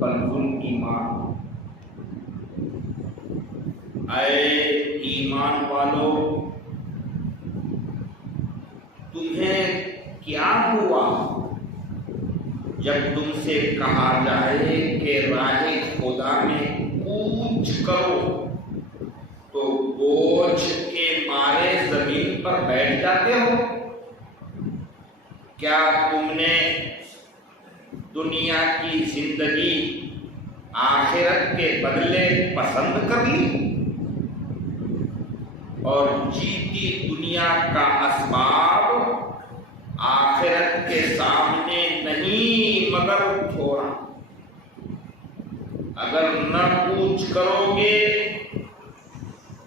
کنز الایمان۔ اے ایمان والو، تمہیں کیا ہوا جب تم سے کہا جائے کہ راہ خدا میں کوچ کرو تو بوجھ کے مارے زمین پر بیٹھ جاتے ہو؟ کیا تم نے دنیا کی زندگی آخرت کے بدلے پسند کر لی اور جیتی دنیا کا اسباب آخرت کے سامنے نہیں مگر چھوڑا؟ اگر نہ کوچ کرو گے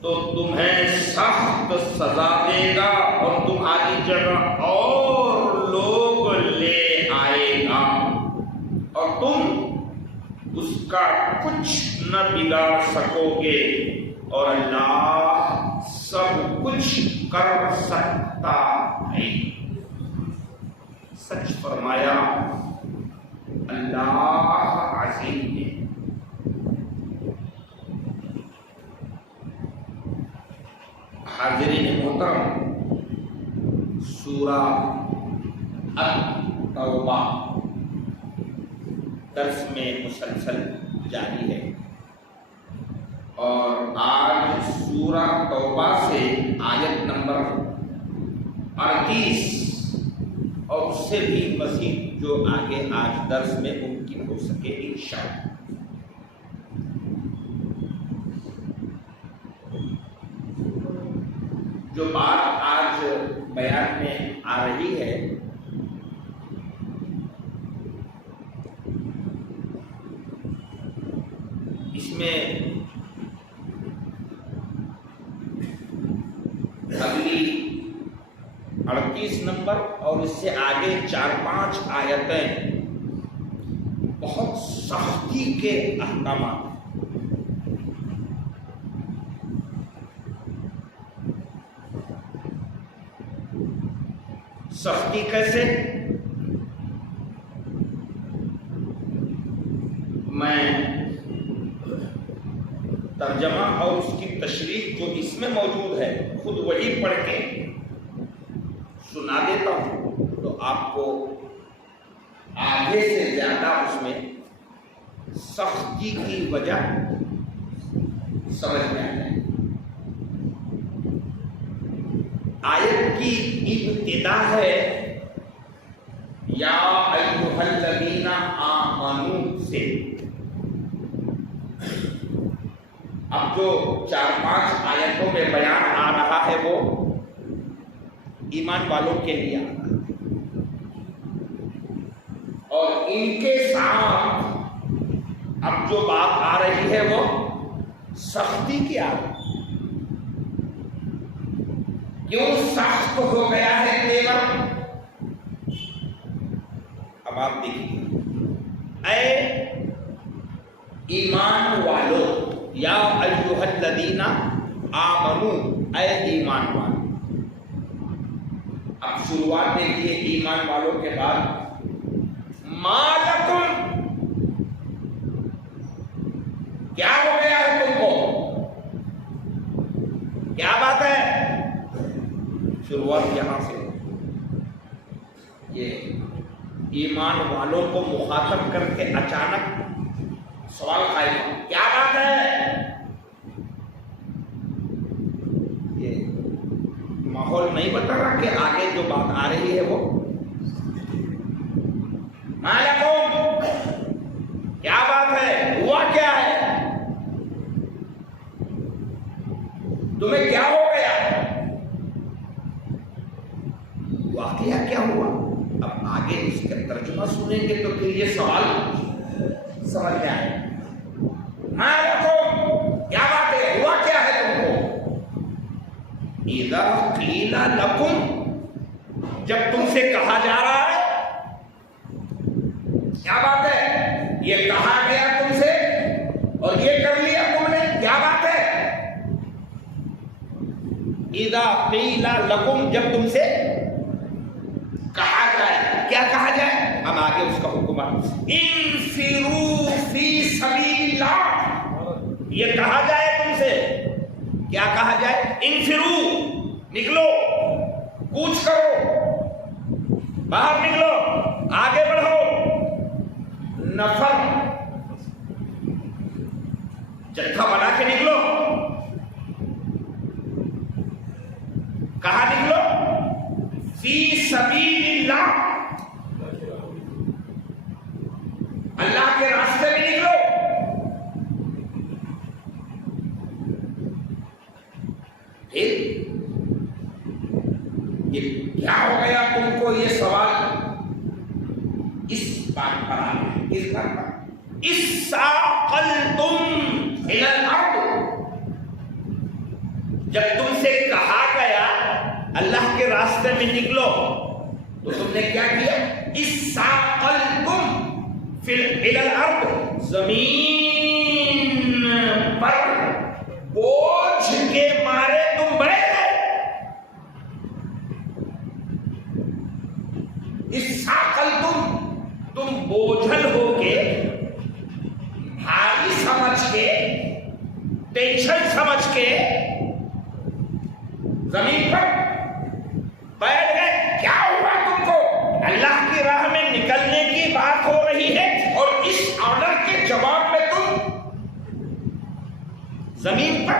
تو تمہیں سخت سزا دے گا اور تمہاری جگہ اور لوگ لے آئے گا اور تم اس کا کچھ نہ بگاڑ سکو گے، اور اللہ سب کچھ کر سکتا ہے۔ سچ فرمایا اللہ عظیم ہے۔ حاضرین محترم، سورہ التوبہ درس میں مسلسل جاری ہے، اور آج سورہ توبہ سے آیت نمبر 38 اور اس سے بھی مزید جو آگے آج درس میں ممکن ہو سکے انشاءاللہ۔ جو بات آج بیان میں آ رہی ہے اس میں اگلی 38 نمبر اور اس سے آگے 4-5 آیتیں بہت سختی کے احکامات۔ سختی کیسے؟ میں ترجمہ اور اس کی تشریح جو اس میں موجود ہے خود وہی پڑھ کے سنا دیتا ہوں تو آپ کو آگے سے زیادہ اس میں سختی کی وجہ سمجھ میں آ جائے۔ آیت کی ابتدا ہے یا ایھا الذین آمنوا سے۔ اب جو 4-5 آیتوں میں بیان آ رہا ہے وہ ایمان والوں کے لیے آ رہا ہے، اور ان کے ساتھ اب جو بات آ رہی ہے وہ سختی کی آ رہی ہے۔ کیوں سخت ہو گیا ہے تیور؟ اب آپ دیکھیے، اے ایمان والو، یا ایھا الذین آمنوا، اے ایمان والو۔ اب شروعات دیکھیے ایمان والوں کے بعد ما لکم، کیا ہو گیا ہے تم کو؟ کیا بات ہے؟ شروعات یہاں سے، یہ ایمان والوں کو مخاطب کر کے اچانک سوال قائم، کیا بات ہے؟ یہ ماحول نہیں بتا رہا کہ آگے جو بات آ رہی ہے وہ ما لکم، کیا بات ہے؟ ہوا کیا ہے؟ تمہیں کیا ہو گیا؟ واقعہ کیا ہوا؟ اب آگے اس کا ترجمہ سنیں گے تو پھر یہ سوال سمجھ میں آئے۔ ما لکم، کیا بات ہے؟ ہوا کیا ہے تم کو؟ اذا قیل لکم، جب تم سے کہا جا رہا ہے، کیا بات ہے؟ یہ کہا گیا تم سے اور یہ کر لیا تم نے، کیا بات ہے؟ اذا قیل لکم، جب تم سے کہا جائے، کیا کہا جائے؟ ہم آگے اس کا حکم انفروا فی یہ کہا جائے تم سے، کیا کہا جائے؟ انفرو، نکلو، کوچ کرو، باہر نکلو، آگے بڑھو. نفر، جتھا بنا کے نکلو. کہاں نکلو؟ فی سبیل اللہ، اللہ کے راستے میں نکلو. پھر یہ کیا ہو گیا تم کو یہ سوال اس بات پر آ گیا، اس بات پر اِسَّاقَلْتُمْ إِلَى الْأَرْضِ. جب تم سے کہا گیا اللہ کے راستے میں نکلو تو تم نے کیا کیا؟ اِسَّاقَلْتُمْ إِلَى الْأَرْضِ، زمین پر بوجھ کے مارے تم بڑھ گئے. اِسَّاقَلْتُمْ، تم بوجھل ہو کے، بھاری سمجھ کے، ٹینشن سمجھ کے زمین پر بیٹھ گئے. کیا ہوا تم کو؟ اللہ کی راہ میں نکلنے کی بات ہو رہی ہے اور اس آرڈر کے جواب میں تم زمین پر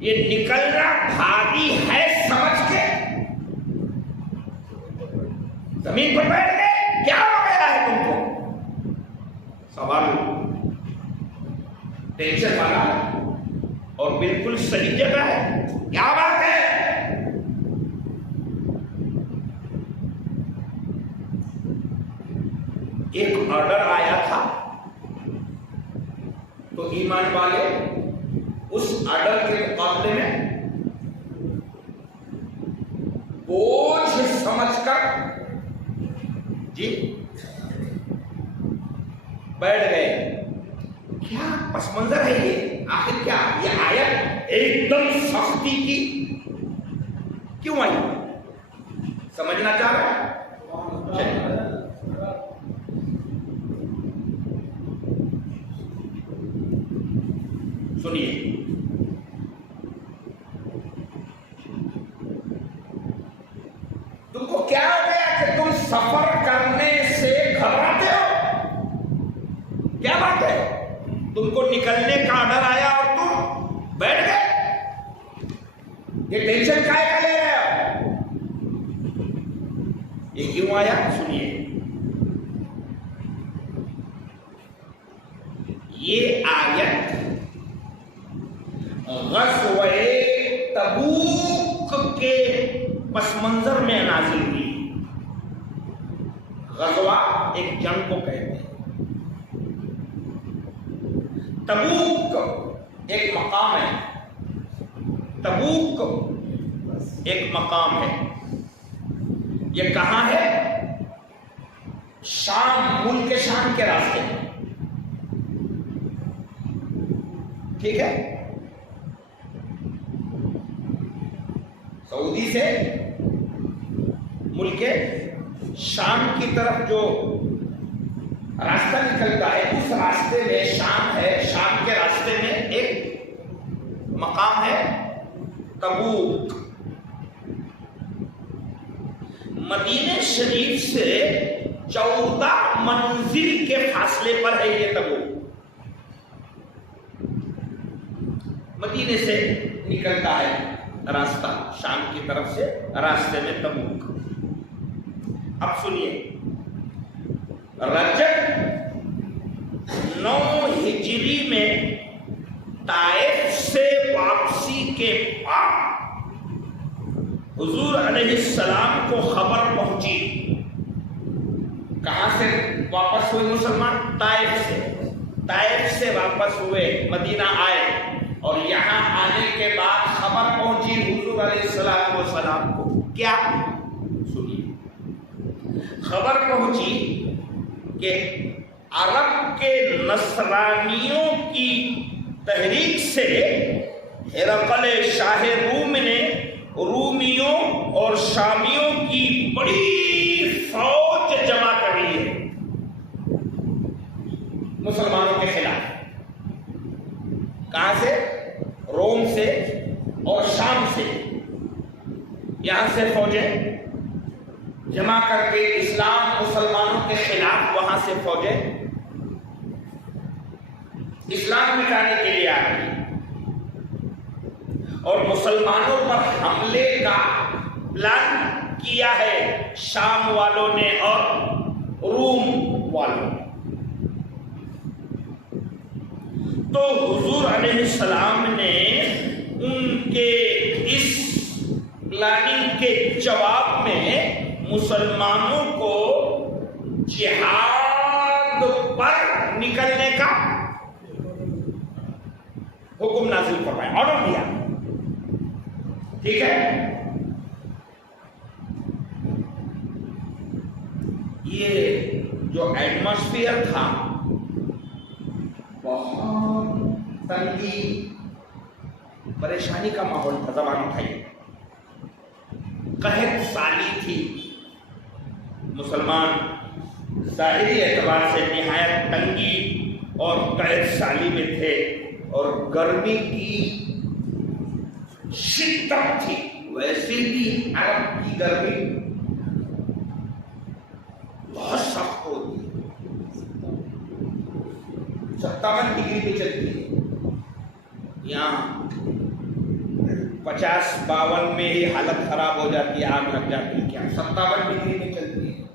یہ نکلنا بھاری ہے سمجھ کے زمین پر بیٹھ گئے. کیا ہو گیا ہے تم کو؟ سوال ٹینشن والا اور بالکل صحیح جگہ ہے. کیا بات ہے؟ ایک آرڈر آیا تھا تو ایمان والے اس آرڈر کے مقابلے میں بوجھ سمجھ کر جی بیٹھ گئے. کیا پس منظر ہے یہ؟ آخر کیا یہ آیت ایک دم سختی کی کیوں آئی؟ سمجھنا چاہ رہا ہے؟ سنیے، تم کو کیا ہو گیا کہ تم سفر کرنے سے گھبراتے ہو؟ کیا بات ہے؟ تم کو نکلنے کا آرڈر آیا اور تم بیٹھ گئے. یہ ٹینشن کائے کا لے رہے ہو؟ یہ کیوں آیا؟ سنیے، یہ آیت غزوہ تبوک کے پس منظر میں نازل ہوئی. غزوہ ایک جنگ کو کہتے ہیں، تبوک ایک مقام ہے. تبوک ایک مقام ہے. یہ کہاں ہے؟ شام، ملک شام کے راستے میں. ٹھیک ہے، سعودی سے ملک شام کی طرف جو راستہ نکلتا ہے اس راستے میں شام ہے. شام کے راستے میں ایک مقام ہے تبوک. مدینہ شریف سے 14 منزل کے فاصلے پر ہے یہ تبوک. مدینے سے نکلتا ہے راستہ شام کی طرف سے، راستے میں تبوک. اب سنیے، رجب 9 ہجری میں طائف سے واپسی کے بعد حضور علیہ السلام کو خبر پہنچی. کہاں سے واپس ہوئے مسلمان؟ طائف سے. طائف سے واپس ہوئے، مدینہ آئے اور یہاں آنے کے بعد خبر پہنچی حضور علیہ السلام کو. کیا؟ سنیے، خبر پہنچی کہ عرب کے نصرانیوں کی تحریک سے ہرقل شاہ روم نے رومیوں اور شامیوں کی بڑی فوج جمع کر لی ہے مسلمانوں کے خلاف. کہاں سے؟ روم سے اور شام سے، یہاں سے فوجیں جمع کر کے اسلام مسلمانوں کے خلاف وہاں سے فوجیں اسلام مٹانے کے لیے آ رہی اور مسلمانوں پر حملے کا پلان کیا ہے شام والوں نے اور روم والوں نے۔ تو حضور علیہ السلام نے ان کے اس پلاننگ کے جواب میں مسلمانوں کو جہاد پر نکلنے کا حکم نازل فرمایا، آرڈر دیا، ٹھیک ہے۔ یہ جو ایٹماسفیئر تھا بہت تنگی پریشانی کا ماحول تھا، زبان اٹھائی، قحط سالی تھی، مسلمان ظاہری اعتبار سے نہایت تنگی اور قحط سالی میں تھے، اور گرمی کی شدت تھی، ویسے بھی عرب کی گرمی بہت سخت ہوتی ہے، 57 ڈگری پہ چلتی ہے، یہاں 50-52 میں ہی حالت خراب ہو جاتی ہے، آگ لگ جاتی ہے، کیا 57 ڈگری میں چلتی ہے۔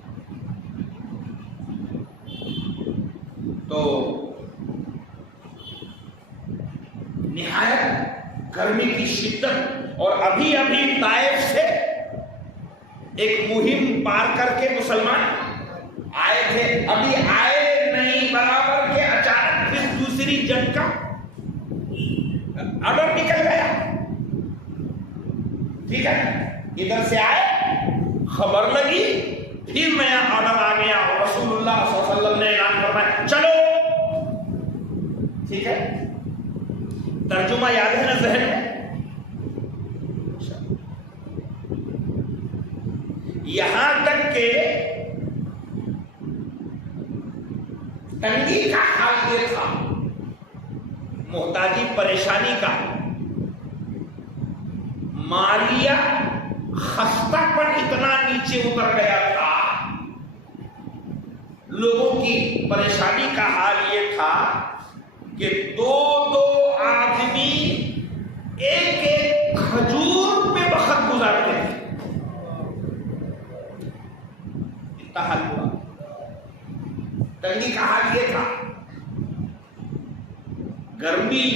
تو نہایت گرمی کی شدت، اور ابھی ابھی طائف سے ایک مہم پار کر کے مسلمان آئے تھے، ابھی آئے نہیں برابر کے اچانک پھر دوسری جنگ کا آرڈر نکل گیا، ٹھیک ہے، ادھر سے آئے، خبر لگی، پھر نیا آرڈر آ گیا، اور رسول اللہ صلی اللہ علیہ وسلم نے اعلان فرمایا چلو، ٹھیک ہے۔ ترجمہ یاد ہے نا ذہن میں؟ یہاں تک کہ تنگی کا حال یہ تھا، محتاجی پریشانی کا، مالیہ خستہ پر اتنا نیچے اتر گیا تھا، لوگوں کی پریشانی کا حال یہ تھا کہ دو آدمی ایک ایک کھجور پہ وقت گزارتے تھے، اتنا حال ہوا، تنگی کا حال یہ تھا، گرمی،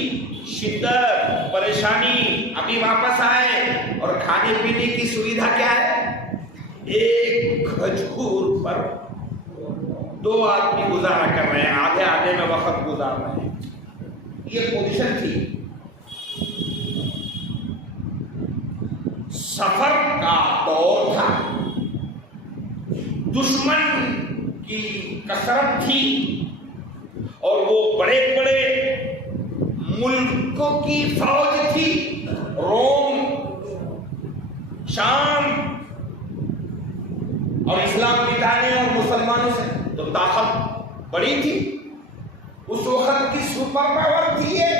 شدت، پریشانی، ابھی واپس آئے اور کھانے پینے کی سویدھا کیا ہے؟ ایک کھجور پر 2 آدمی گزارا کر رہے ہیں، آدھے آدھے میں وقت گزار رہے ہیں، یہ پوزیشن تھی۔ سفر کا دور تھا، دشمن کی کثرت تھی، اور وہ بڑے بڑے ملکوں کی فوج تھی، روم، شام، اور اسلام مٹانے اور مسلمانوں سے تو طاقت بڑی تھی، اس وقت کی سپر پاور تھی یہ،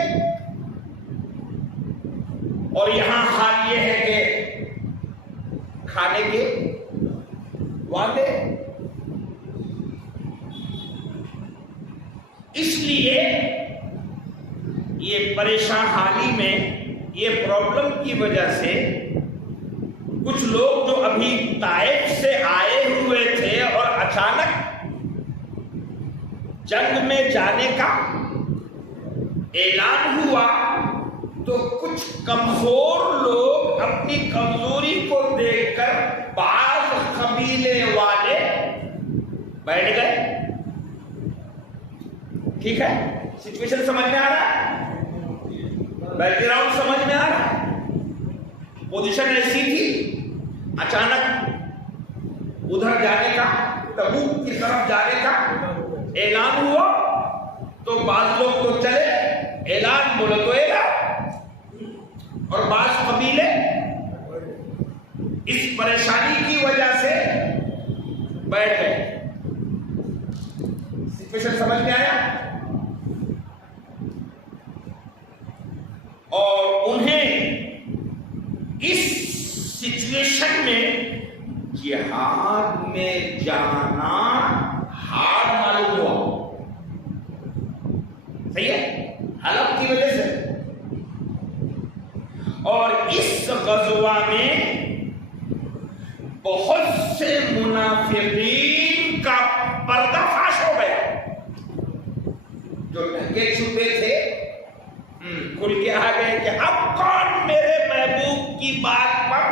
اور یہاں حال یہ ہے کہ کھانے کے وعدے، اس لیے یہ پریشان حالی میں یہ پرابلم کی وجہ سے کچھ لوگ جو ابھی طائف سے آئے ہوئے تھے اور اچانک جنگ میں جانے کا اعلان ہوا، تو کچھ کمزور لوگ اپنی کمزوری کو دیکھ کر بعض قبیلے والے بیٹھ گئے، ٹھیک ہے، سچویشن سمجھ میں آ رہا ہے، بیک گراؤنڈ سمجھ میں آ رہا ہے، پوزیشن ایسی تھی، اچانک ادھر جانے کا، تبوک کی طرف جانے کا اعلان ہوا، تو بعض لوگ تو چلے، اعلان بولے تو اعلان، اور بعض قبیلے اس پریشانی کی وجہ سے بیٹھ گئے۔ سچویشن سمجھ میں آیا؟ جہاد میں جانا ہار معلوم ہوا. صحیح ہے، حلب کی وجہ سے. اور اس غزوہ میں بہت سے منافقین کا پردہ فاش ہو گیا. جو ڈھکے چھپے تھے کھل کے آ گئے کہ اب کون میرے محبوب کی بات پر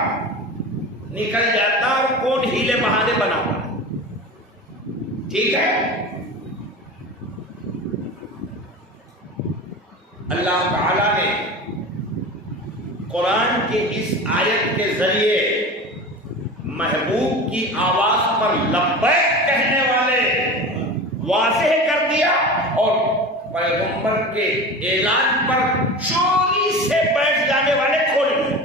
نکل جاتا اور کون ہیلے بہانے بناتا. ٹھیک ہے، اللہ تعالی نے قرآن کے اس آیت کے ذریعے محبوب کی آواز پر لبیک کہنے والے واضح کر دیا اور پیغمبر کے اعلان پر چوری سے بیٹھ جانے والے کھول دیے.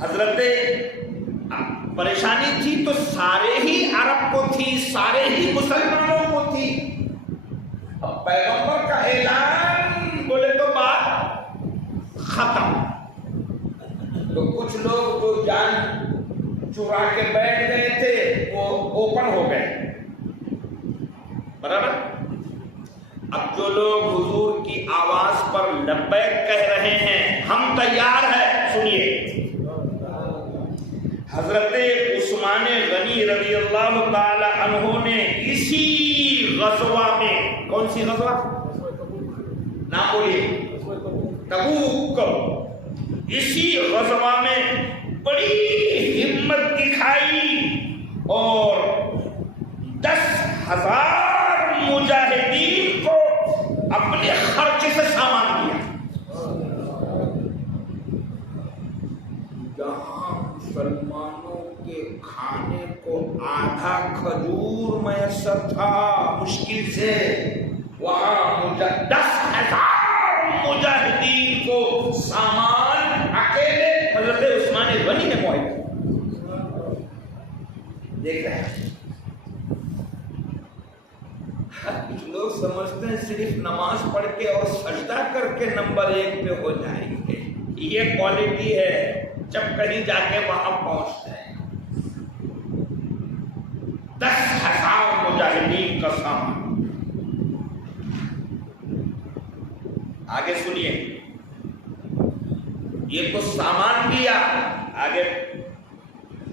حضرت پریشانی تھی تو سارے ہی عرب کو تھی، سارے ہی مسلمانوں کو تھی. اب پیغمبر کا اعلان بولے تو بات ختم. تو کچھ لوگ جو جان چرا کے بیٹھ گئے تھے وہ اوپن ہو گئے. برابر. اب جو لوگ حضور کی آواز پر لبیک کہہ رہے ہیں ہم تیار ہیں، سنیے. حضرت عثمان غنی رضی اللہ تعالی عنہ نے اسی غزوہ میں، کون سی غزوہ؟ نام بولیے. تبوک. اسی غزوہ میں بڑی ہمت دکھائی اور 10,000 مجاہدین کو اپنے خرچ سے سامان دیا. جہاں مسلمانوں کے کھانے کو آدھا کھجور میسر تھا مشکل سے، وہاں 10,000 مجاہدین کو سامان اکیلے حضرت عثمان غنی نے معاہدہ. دیکھ رہے ہیں کچھ لوگ سمجھتے ہیں صرف نماز پڑھ کے اور سجدہ کر کے نمبر 1 پہ ہو جائیں گے. یہ کوالٹی ہے جب کہیں جا کے وہاں پہنچتے ہیں. 10,000 مجاہدین کا سامان. آگے سنیے، یہ تو سامان دیا آگے،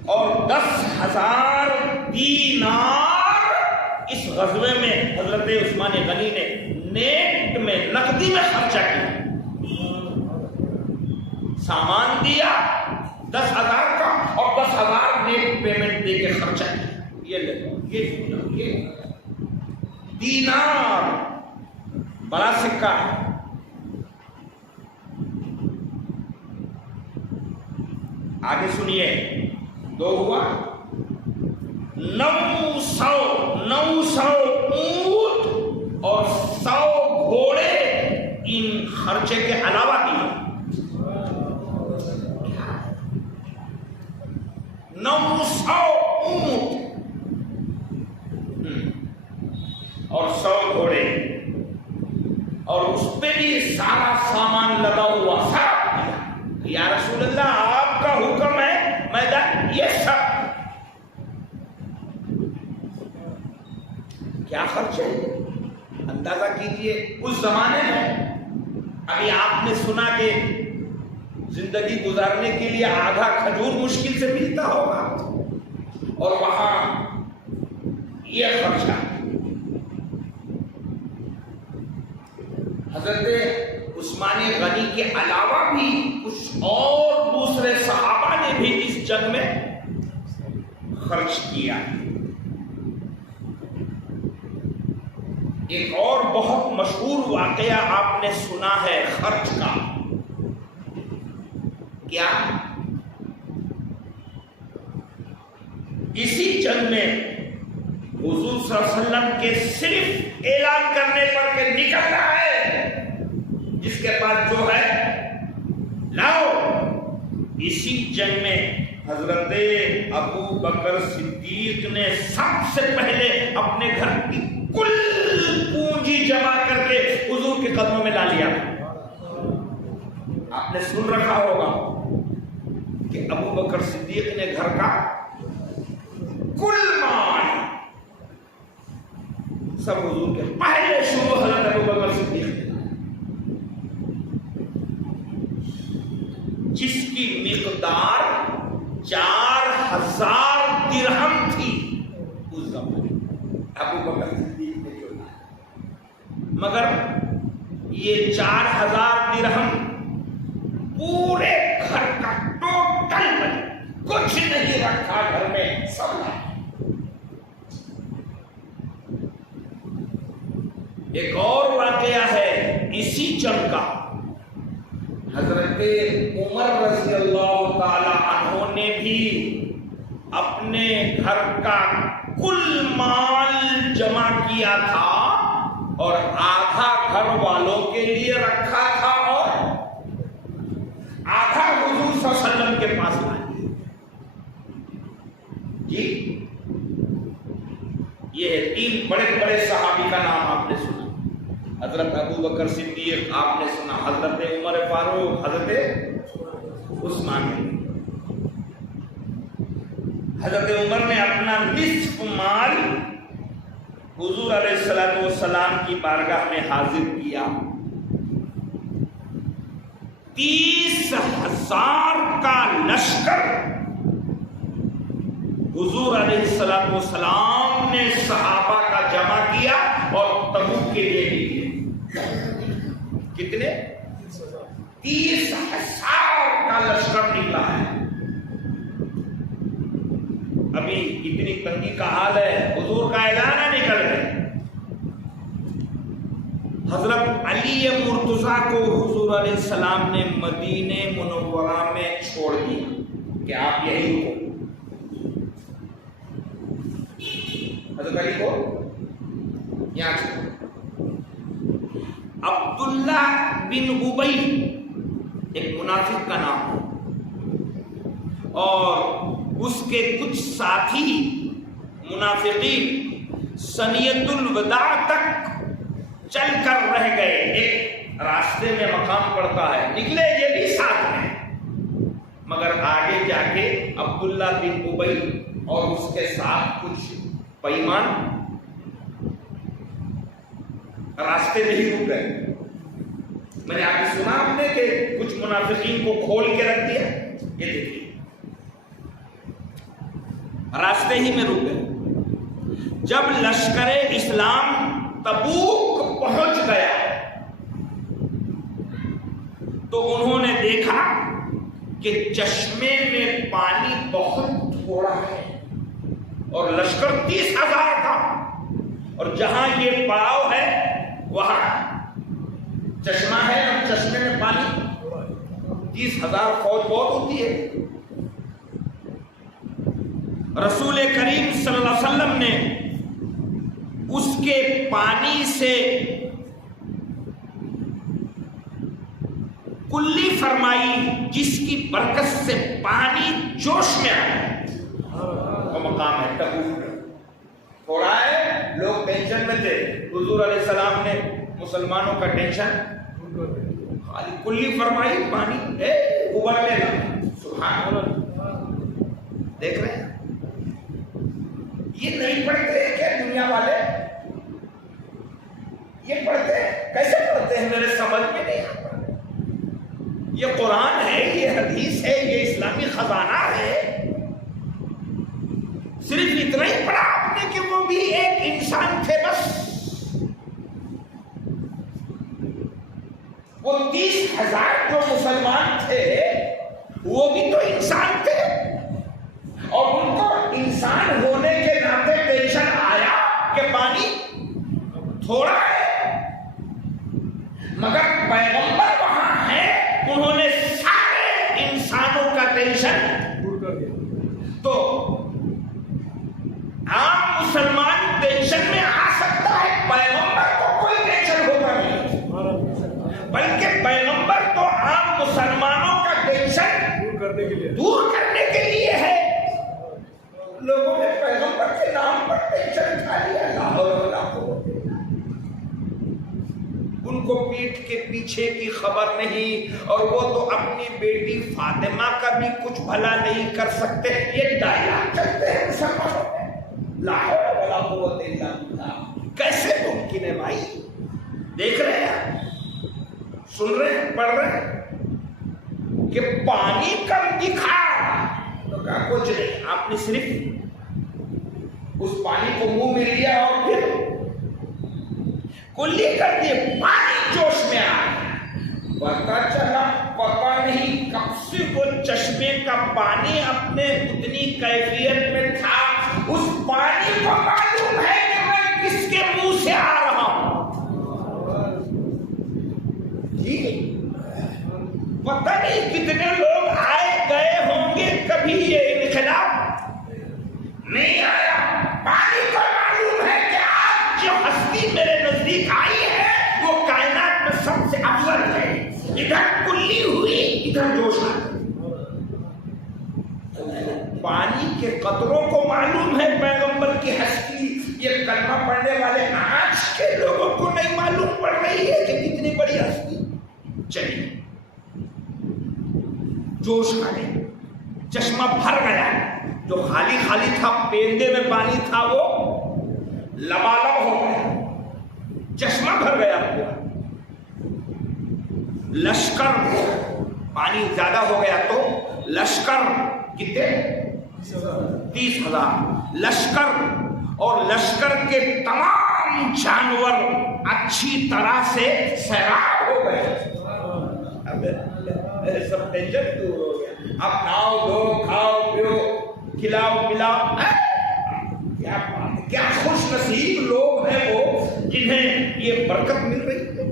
اور 10,000 دینار اس غزوے میں حضرت عثمان غنی نے نیٹ میں نقدی میں خرچہ کیا. سامان دیا 10,000 کا اور 10,000 نیٹ پیمنٹ دے کے خرچہ کیا. یہ لے لو، یہ دینار بڑا سکہ ہے. آگے سنیے، 2 ہوا. 900 اونٹ اور 100 گھوڑے ان خرچے کے علاوہ دیے. 900 اونٹ اور 100 گھوڑے، اور اس پہ بھی سارا سامان لگا ہوا. سب یا رسول اللہ آپ کا حکم ہے میں یہ سب. کیا خرچ ہے اندازہ کیجئے. اس زمانے میں ابھی آپ نے سنا کہ زندگی گزارنے کے لیے آدھا کھجور مشکل سے ملتا ہوگا، اور وہاں یہ خرچہ. حضرت عثمان غنی کے علاوہ بھی کچھ اور دوسرے صحابہ نے بھی اس جنگ میں خرچ کیا. ایک اور بہت مشہور واقعہ آپ نے سنا ہے خرچ کا. کیا؟ اسی جنگ میں حضور صلی اللہ علیہ وسلم کے صرف اعلان کرنے پر کہ نکل رہا ہے، جس کے پاس جو ہے لاؤ. اسی جنگ میں حضرت ابو بکر صدیق نے سب سے پہلے اپنے گھر کی کل پونجی جمع کر کے حضور کے قدموں میں لا لیا. آپ نے سن رکھا ہوگا کہ ابو بکر صدیق نے گھر کا کل مال سب حضور کے پہلے شروع حضرت ابو بکر صدیق نے، جس کی مقدار 4000 درہم تھی اس زمانے ابو بکر صدیق نے جو لایا، مگر یہ 4000 درہم پورے گھر کا ٹوٹل بنے، کچھ نہیں رکھا گھر میں، سب لایا۔ ایک اور واقعہ ہے اسی جنگ کا، حضرت عمر رضی اللہ تعالی عنہ نے بھی اپنے گھر کا کل مال جمع کیا تھا اور آدھا گھر والوں کے لیے رکھا تھا اور آدھا حضور صلی اللہ علیہ وسلم کے پاس لائے۔ جی یہ 3 بڑے بڑے صحابی کا نام آپ نے سنا، حضرت ابو بکر صدیق آپ نے سنا، حضرت عمر فاروق، حضرت عثمان۔ حضرت عمر نے اپنا نصف مال حضور علیہ السلام کی بارگاہ میں حاضر کیا، 30,000 کا لشکر حضور علیہ السلام نے صحابہ کا جمع کیا اور تبوک کے لیے نکلے۔ کتنے؟ 30,000 کا لشکر نکلا ہے۔ ابھی اتنی تنگی کا حال ہے، حضور کا اعلان ہے، نکل گئے۔ حضرت علی مرتضیٰ کو حضور علیہ السلام نے مدینہ منورہ میں چھوڑ دیا کہ آپ یہی رکو۔ حضرت علی کو یہاں چھوڑ۔ عبداللہ بن ابی ایک منافق کا نام ہے، اور اس کے کچھ ساتھی منافقین سنیت الوداع تک چل کر رہ گئے۔ ایک راستے میں مقام پڑتا ہے، نکلے یہ بھی ساتھ میں، مگر آگے جا کے عبداللہ بن ابی اور اس کے ساتھ کچھ بےایمان راستے میں ہی رک گئے۔ میں نے آگے سنا آپ نے کہ کچھ منافقین کو کھول کے رکھ دیا، یہ دیکھیے راستے ہی میں رک گئے۔ جب لشکر اسلام تبوک پہنچ گیا تو انہوں نے دیکھا کہ چشمے میں پانی بہت تھوڑا ہے اور لشکر 30,000 تھا، اور جہاں یہ پڑاؤ ہے وہاں چشمہ ہے اور چشمے میں پانی، 30,000 فوج بہت ہوتی ہے۔ رسول کریم صلی اللہ علیہ وسلم نے اس کے پانی سے کلی فرمائی، جس کی برکت سے پانی جوش میں آیا۔ وہ مقام ہے تبوک۔ تھوڑا ہے، لوگ ٹینشن میں تھے، حضور علیہ السلام نے مسلمانوں کا ٹینشن خالی کلی فرمائی، پانی ابلنے لگا۔ سبحان اللہ، دیکھ رہے ہیں یہ نہیں پڑھتے کیا دنیا والے؟ یہ پڑھتے کیسے پڑھتے ہیں؟ میرے سمجھ میں نہیں آتا۔ یہ قرآن ہے، یہ حدیث ہے، یہ اسلامی خزانہ ہے۔ صرف اتنا ہی پڑھا آپ نے کہ وہ بھی ایک انسان تھے بس۔ وہ 30,000 جو مسلمان تھے وہ بھی تو انسان تھے، اور ان کو انسان ہونے کے ناطے ٹینشن آیا کہ پانی تھوڑا ہے، مگر پیغمبر وہاں ہیں، انہوں نے سارے انسانوں کا ٹینشن دور کر دیا۔ تو عام مسلمان ٹینشن میں آ سکتا ہے، پیغمبر کو کوئی ٹینشن ہوگا نہیں، بلکہ پیغمبر تو عام مسلمانوں کا ٹینشن دور کرنے کے لیے ہے۔ لوگوں نے پیغمبر کے نام پر ٹینشن اٹھا لیا، ان کو پیٹھ کے پیچھے کی خبر نہیں، اور وہ تو اپنی بیٹی فاطمہ کا بھی کچھ بھلا نہیں کر سکتے. یہ ڈائلاگ چلتے ہیں مسلمانوں میں، لا حول ولا قوت الا باللہ. کیسے ممکن ہے بھائی؟ دیکھ رہے ہیں، سن رہے ہیں، پڑھ رہے ہیں کہ پانی کم دکھا تو کہا کچھ نہیں، آپ نے صرف اس پانی کو منہ میں لیا اور پھر کلی کر دیے، پانی جوش میں آیا. پتا چلا پتا نہیں کب سے وہ چشمے کا پانی اپنے اتنی کیفیت میں تھا، اس پانی کو معلوم ہے کہ میں کس کے منہ سے آ رہا ہوں. پتہ نہیں کتنے لوگ آئے گئے ہوں گے، کبھی یہ انقلاب نہیں آیا. پانی کو معلوم ہے کہ آج جو ہستی میرے نزدیک آئی ہے وہ کائنات میں سب سے افضل ہے. ادھر کلی ہوئی، ادھر جوش آ گئی. پانی کے قطروں کو معلوم ہے پیغمبر کی ہستی. یہ کلمہ پڑھنے والے آج کے لوگوں کو نہیں معلوم پڑ رہی ہے کہ کتنی بڑی ہستی. چلیے جوش آ گئے، چشمہ بھر گیا. جو خالی خالی تھا، پیندے میں پانی تھا، وہ لبالب ہو گیا، چشمہ بھر گیا پورا. لشکر، پانی زیادہ ہو گیا تو لشکر کتنے؟ 30,000 لشکر، اور لشکر کے تمام جانور اچھی طرح سے سیراب ہو گئے. سب ٹینشن دور ہو گیا. اب ناؤ دو، کھاؤ پیو، کھلاؤ پلاؤ. کیا خوش نصیب لوگ ہیں وہ جنہیں یہ برکت مل رہی ہے.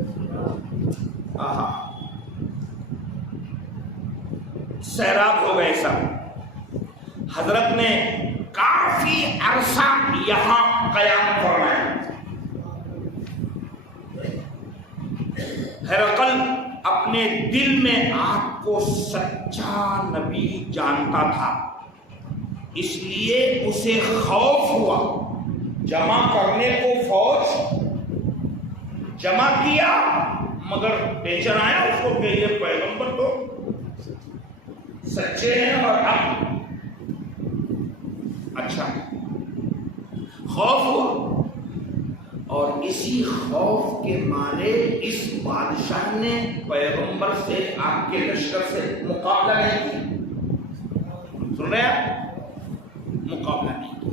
سیراب ہو گئے سب. حضرت نے کافی عرصہ یہاں قیام فرمایا. ہرقل اپنے دل میں آپ کو سچا نبی جانتا تھا، اس لیے اسے خوف ہوا. جمع کرنے کو فوج جمع کیا، مگر ٹینشن آیا اس کو کہ یہ پیغمبر تو سچے ہیں. اور اب اچھا خوف ہوا، اور اسی خوف کے مارے اس بادشاہ نے پیغمبر سے، آپ کے لشکر سے مقابلہ نہیں کیا. سن رہے ہیں؟ مقابلہ نہیں کیا.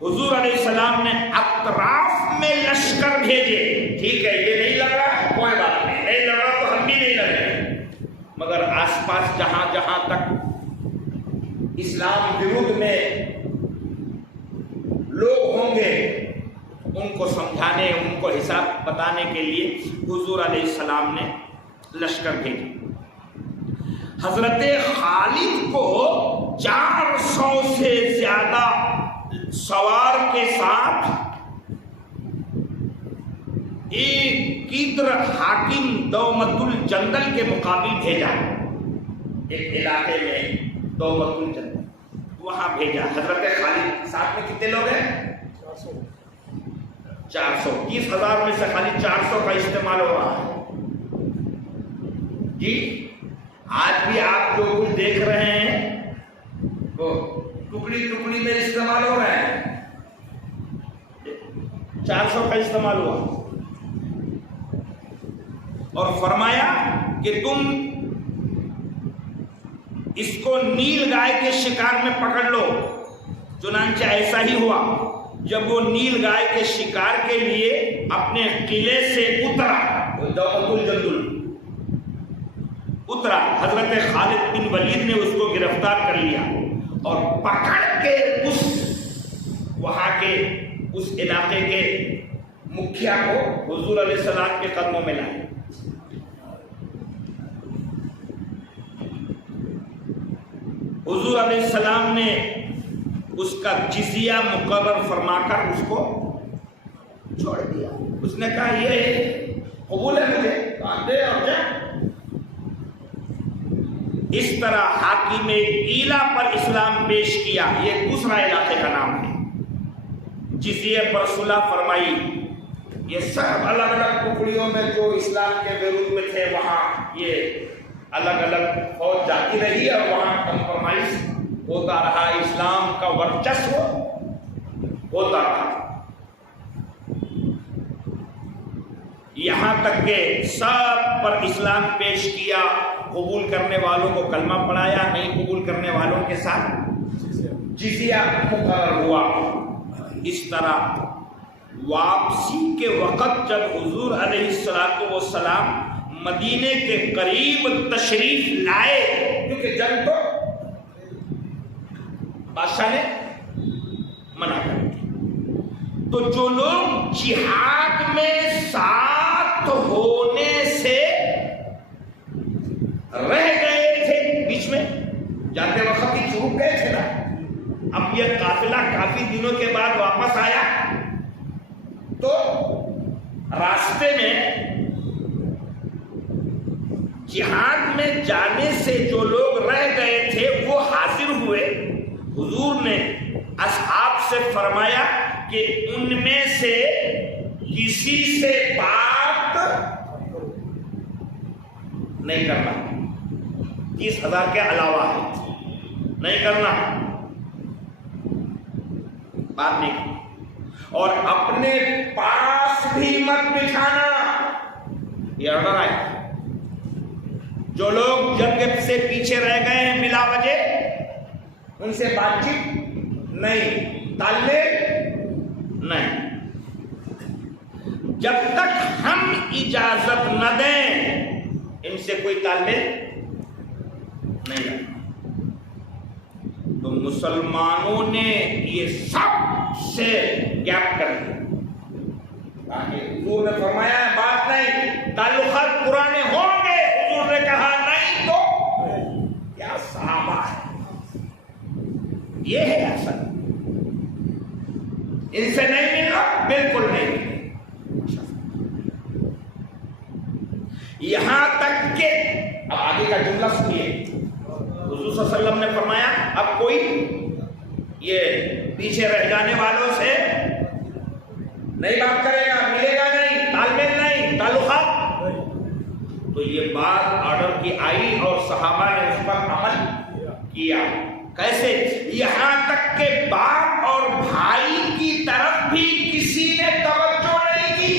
حضور علیہ السلام نے اطراف میں لشکر بھیجے. ٹھیک ہے، یہ نہیں لگ رہا، کوئی بات نہیں، نہیں لگ رہا تو ہم بھی نہیں لگے، مگر آس پاس جہاں جہاں تک اسلام ورود میں لوگ ہوں گے ان کو سمجھانے، ان کو حساب بتانے کے لیے حضور علیہ السلام نے لشکر بھیجے. حضرت خالد کو 400 سے زیادہ سوار کے ساتھ ایک کیدر حاکم دومت الجندل کے مقابل بھیجا. ایک علاقے میں دومت الجندل، وہاں بھیجا. حضرت خالد ساتھ میں کتنے لوگ ہیں؟ 400. 30,000 میں سے خالی 400 کا استعمال ہو رہا ہے. جی آج بھی آپ جو کچھ دیکھ رہے ہیں وہ ٹکڑی ٹکڑی میں استعمال ہو رہا ہے. 400 کا استعمال ہوا، اور فرمایا کہ تم اس کو نیل گائے کے شکار میں پکڑ لو. چنانچہ ایسا ہی ہوا. جب وہ نیل گائے کے شکار کے لیے اپنے قلعے سے اترا، دومت الجندل اترا، حضرت خالد بن ولید نے اس کو گرفتار کر لیا اور پکڑ کے اس وہاں کے اس علاقے کے مکھیا کو حضور علیہ السلام کے قدموں میں لائے. حضور علیہ السلام نے اس کا جزیہ مقرر فرما کر اس کو چھوڑ دیا. اس نے کہا یہ قبول ہے مجھے، دے اور جا. اس طرح حاکم ایلا پر اسلام پیش کیا. یہ دوسرا علاقے کا نام ہے. جزیے پر صلح فرمائی. یہ سب الگ الگ ٹکڑیوں میں جو اسلام کے بیروت میں تھے وہاں یہ الگ الگ فوج جاتی رہی اور وہاں کمپرومائز ہوتا رہا، اسلام کا ورچسو ہوتا رہا، یہاں تک کہ سب پر اسلام پیش کیا، قبول کرنے والوں کو کلمہ پڑھایا، نہیں قبول کرنے والوں کے ساتھ جزیہ مقرر ہوا۔ اس طرح واپسی کے وقت جب حضور علیہ السلام مدینے کے قریب تشریف لائے، کیونکہ جنگ تو بادشاہ نے منع کر دی، تو جو لوگ جہاد میں ساتھ ہونے سے رہ گئے تھے، بیچ میں جاتے وقت ہی چھوٹ گئے تھے نا، اب یہ قافلہ کافی دنوں کے بعد واپس آیا تو راستے میں جہاد میں جانے سے جو لوگ رہ گئے تھے وہ حاضر ہوئے۔ حضور نے اصحاب سے فرمایا کہ ان میں سے کسی سے بات نہیں کرنا، 30,000 کے علاوہ ہے، نہیں کرنا، بات نہیں کرنا، اور اپنے پاس بھی مت بٹھانا، یہ آرڈر آئے۔ جو لوگ جنگ سے پیچھے رہ گئے ہیں بلا وجہ، ان سے بات چیت نہیں، تال میل نہیں، جب تک ہم اجازت نہ دیں ان سے کوئی تال میل نہیں رکھنا۔ تو مسلمانوں نے یہ سب سے گیپ کر دیا، حضور نے فرمایا بات نہیں، تعلقات پرانے ہوں گے، حضور نے کہا نہیں تو کیا صحابہ ہے، یہ ہے اصل، ان سے نہیں ملنا، بالکل نہیں ملنا۔ یہاں تک کہ اب آگے کا جملہ سنیے، حضور صلی اللہ علیہ وسلم نے فرمایا اب کوئی یہ پیچھے رہ جانے والوں سے نہیں بات کرے گا، ملے گا نہیں، تال میل نہیں، تعلقات۔ تو یہ بات آرڈر کی آئی اور صحابہ نے اس پر عمل کیا۔ کیسے؟ یہاں تک کہ باپ اور بھائی کی طرف بھی کسی نے توجہ نہیں کی۔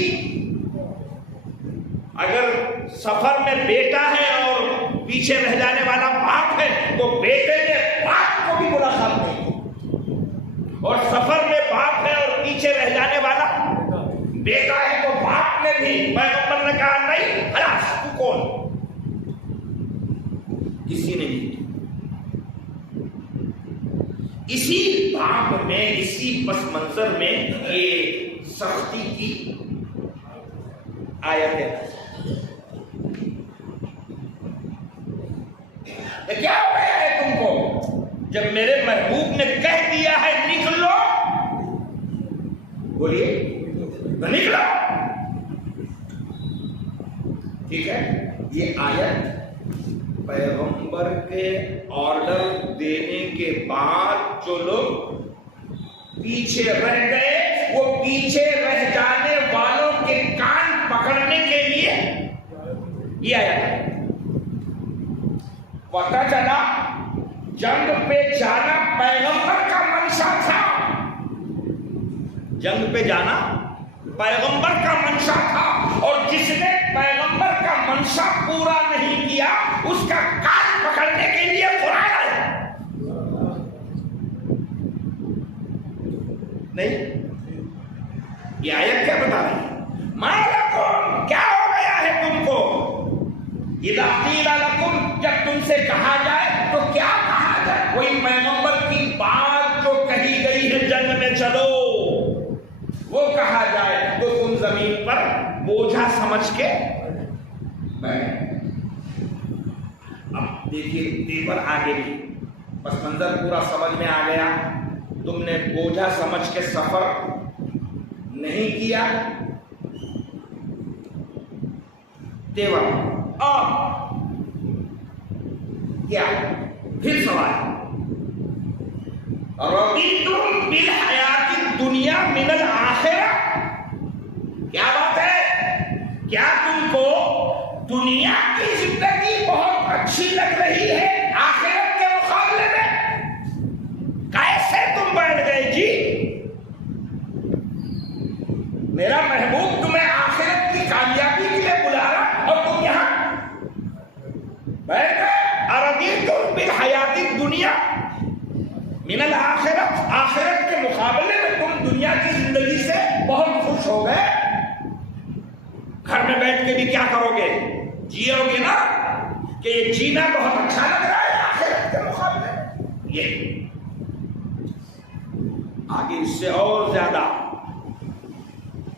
اگر سفر میں بیٹا ہے اور پیچھے رہ جانے والا باپ ہے تو بیٹے نے باپ کو بھی ملاقات نہیں کی، اور سفر میں باپ ہے اور پیچھے رہ جانے والا بیٹا ہے تو باپ نے بھی، پیغمبر نے کہا نہیں، خلاص تو کون، کسی نے نہیں۔ اسی باب میں، اسی پس منظر میں یہ سختی کی آیت ہے۔ کیا ہو گیا ہے تم کو جب میرے محبوب نے کہہ دیا ہے نکلو، بولیے تو نکلو، ٹھیک ہے۔ یہ آیت پیغمبر کے آرڈر دینے کے بعد جو لوگ پیچھے رہ گئے، وہ پیچھے رہ جانے والوں کے کان پکڑنے کے لیے یہ آیت۔ پتہ چلا جنگ پہ جانا پیغمبر کا منشا تھا، جنگ پہ جانا پیغمبر کا منشا تھا، اور جس نے پیغمبر کا منشا پورا نہیں کیا اس کا کان پکڑنے کے لیے قرآن آیا نہیں۔ یہ آیت کیا بتا رہی ہے؟ مالکم، کیا ہو گیا ہے تم کو؟ اذا قیل لکم، جب تم سے کہا جائے تو کیا کہا جائے؟ وہی پیغمبر کی بات جو کہی گئی ہے جنگ میں چلو، وہ کہا جائے تو تم زمین پر بوجھا سمجھ کے بیٹھ۔ اب دیکھیے تیور آگے بھی، پس منظر پورا سمجھ میں آ گیا۔ تم نے بوجھا سمجھ کے سفر نہیں کیا، تیور کیا؟ پھر سوال، رضیتم بالحیات الدنیا من الآخرہ، کیا بات ہے؟ کیا تم کو دنیا کی زندگی بہت اچھی لگ رہی ہے آخرت کے مقابلے میں؟ کیسے تم بیٹھ گئے جی؟ میرا محبوب تمہیں آخرت کی کامیابی کے لیے بلا رہا اور تم یہاں بیٹھ گئے۔ ارضیتم بالحیات الدنیا من الآخرت، آخرت کے مقابلے میں تم دنیا کی زندگی سے بہت خوش ہو گئے۔ گھر میں بیٹھ کے بھی کیا کرو گے؟ جیو گے نا، کہ یہ جینا بہت اچھا لگ رہا ہے آخرت کے مقابلے میں۔ یہ آگے اس سے اور زیادہ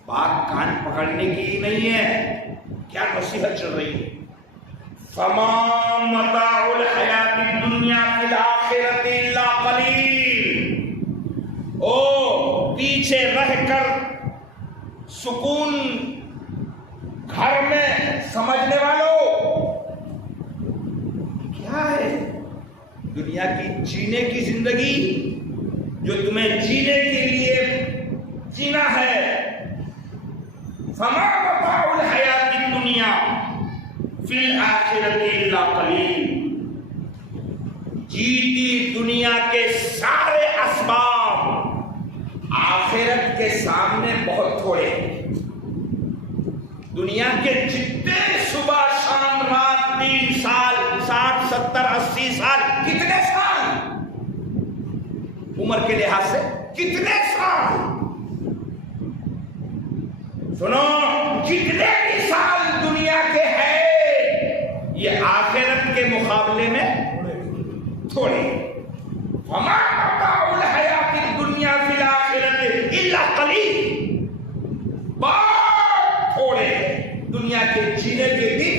بات کان پکڑنے کی نہیں ہے، کیا نصیحت چل رہی ہے؟ فما متاع الحیات الدنیا فی الآخرۃ الا قلیل۔ او پیچھے رہ کر سکون گھر میں سمجھنے والوں، کیا ہے دنیا کی جینے کی زندگی جو تمہیں جینے کے لیے جینا ہے؟ فما متاع الحیات الدنیا فی الآخرۃ الا قلیل۔ جیتی دنیا کے سارے اسباب آخرت کے سامنے بہت تھوڑے ہیں۔ دنیا کے جتنے صبح شام رات 3 سال 60 70 80 سال، کتنے سال عمر کے لحاظ سے؟ کتنے سال؟ سنو، جتنے بھی سال دنیا کے ہیں یہ آخرت کے مقابلے میں تھوڑے۔ فما متاع الحیات الدنیا فی الآخرۃ الا قلیل، بہت تھوڑے دنیا کے جینے کے دن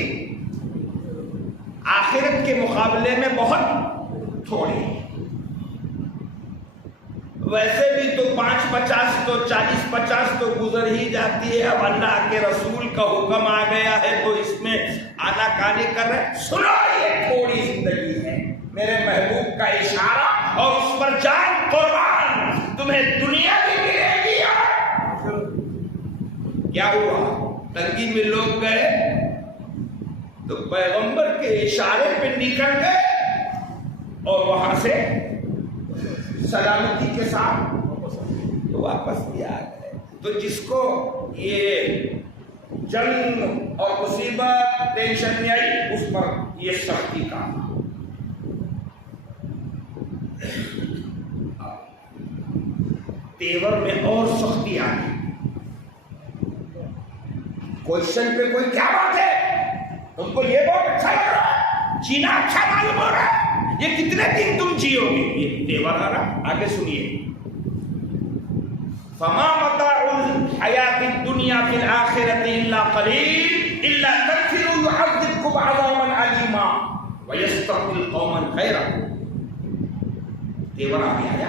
آخرت کے مقابلے میں بہت تھوڑے۔ ویسے بھی تو 5-50 تو 40-50 تو گزر ہی جاتی ہے، اب اللہ کے رسول کا حکم آ گیا ہے تو اس میں آنا کانی کر رہے۔ سنو، یہ تھوڑی زندگی ہے، میرے محبوب کا اشارہ اور اس پر جان قربان، تمہیں دنیا بھی ملے گی۔ کیا ہوا؟ تنگی میں لوگ گئے تو پیغمبر کے اشارے پہ نکل گئے اور وہاں سے سلامتی کے ساتھ واپس بھی آ گئے۔ تو جس کو یہ جنگ اور مصیبت ٹینشن نہیں آئی، اس پر یہ سختی کا تیور میں اور سختی آ گئی۔ کوشچن پہ کوئی کیا بات ہے؟ تم کو یہ بہت اچھا لگ رہا ہے، جینا اچھا معلوم ہو رہا ہے، یہ کتنے دن تم جیو گے؟ یہ تیور آ رہا، آگے سنیے۔ فما متاع الحیات الدنیا فی الآخرۃ الا قلیل الا تغفروا یعذبکم عذابا علیما ویستبدل قوما غیرکم۔ تیور آگے آیا،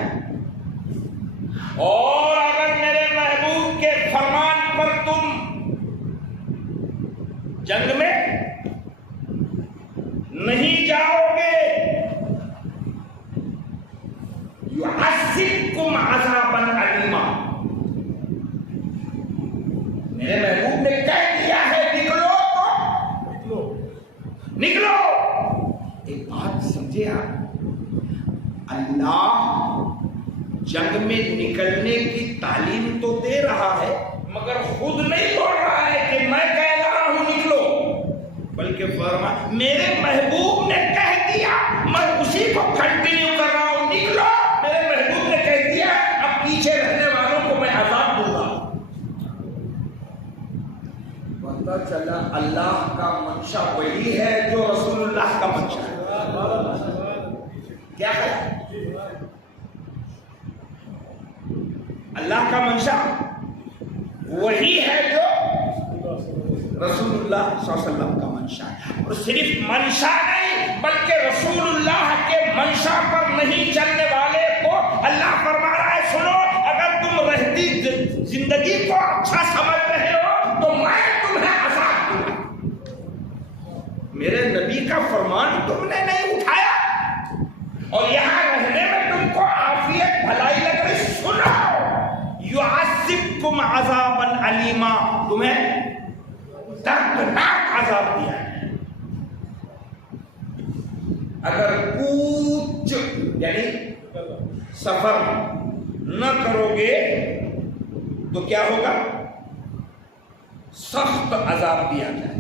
اور اگر میرے محبوب کے فرمان پر تم جنگ میں نہیں جاؤ گے، یعذبکم عذابا علیما، میرے محبوب نے کہہ دیا ہے نکلو تو نکلو۔ ایک بات سمجھے آپ، اللہ جنگ میں نکلنے کی تعلیم تو دے رہا ہے مگر خود نہیں بول رہا ہے کہ میں کہہ رہا ہوں نکلو، بلکہ فرما میرے محبوب نے کہہ دیا، میں اسی کو کنٹینیو کر رہا ہوں، نکلو۔ میرے محبوب نے کہہ دیا، اب پیچھے رہنے والوں کو میں عذاب دوں گا۔ پتہ چلا اللہ کا منشا وہی ہے جو رسول اللہ کا منشا ہے۔ کیا ہے؟ اللہ کا منشا وہی ہے جو رسول اللہ صلی اللہ علیہ وسلم کا منشا ہے، اور صرف منشا نہیں بلکہ رسول اللہ کے منشا پر نہیں چلنے والے کو اللہ فرما رہا ہے، سنو، اگر تم رہتی زندگی کو اچھا سمجھ رہے ہو تو میں تمہیں عذاب دوں گا۔ میرے نبی کا فرمان تم نے نہیں اٹھایا اور یہاں رہنے میں تم کو عافیت بھلائی لگ رہی، سنو، یعذبکم عذابا علیما، تمہیں دردناک عذاب دیا ہے. اگر کوچ یعنی سفر نہ کرو گے تو کیا ہوگا؟ سخت عذاب دیا جائے.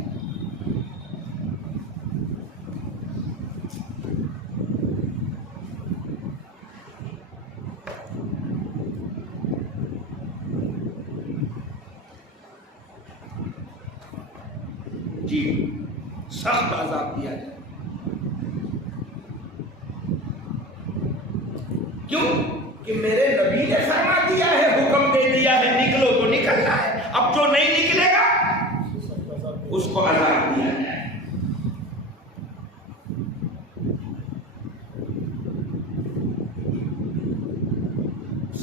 جی سخت عذاب دیا جائے. کیوں کہ میرے نبی نے فرما دیا ہے، حکم دے دیا ہے، نکلو تو نکلنا ہے. اب جو نہیں نکلے گا اس کو عذاب دیا جائے.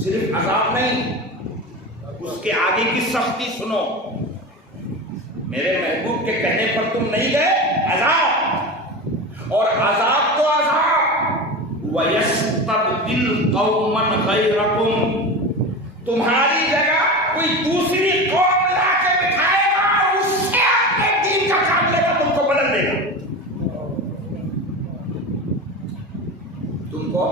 صرف عذاب نہیں، اس کے آگے کی سختی سنو. میرے محبوب کے کہنے پر تم نہیں گئے، عذاب. اور عذاب تو عذاب. وَيَسْتَبْدِلْ قَوْمًا غَيْرَكُمْ، تمہاری جگہ کوئی دوسری قوم لا کے بٹھائے گا اور اس سے اپنے دین کا کام لے گا، تم کو بدل دے گا. تم کو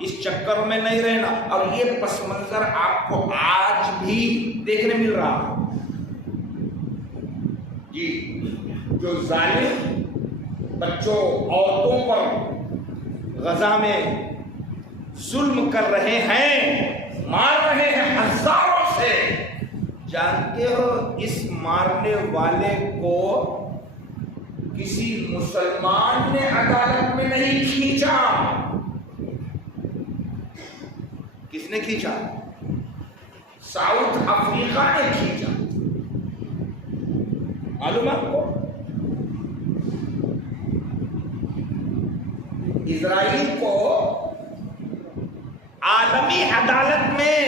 اس چکر میں نہیں رہنا. اور یہ پس منظر آپ کو آج بھی دیکھنے مل رہا ہے. جی جو ظالم بچوں عورتوں پر غزہ میں ظلم کر رہے ہیں، مار رہے ہیں ہزاروں سے، جانتے ہو اس مارنے والے کو کسی مسلمان نے عدالت میں نہیں کھینچا. کس نے کھینچا؟ ساؤتھ افریقہ نے کھینچا. معلوم آپ کو؟ اسرائیل کو عالمی عدالت میں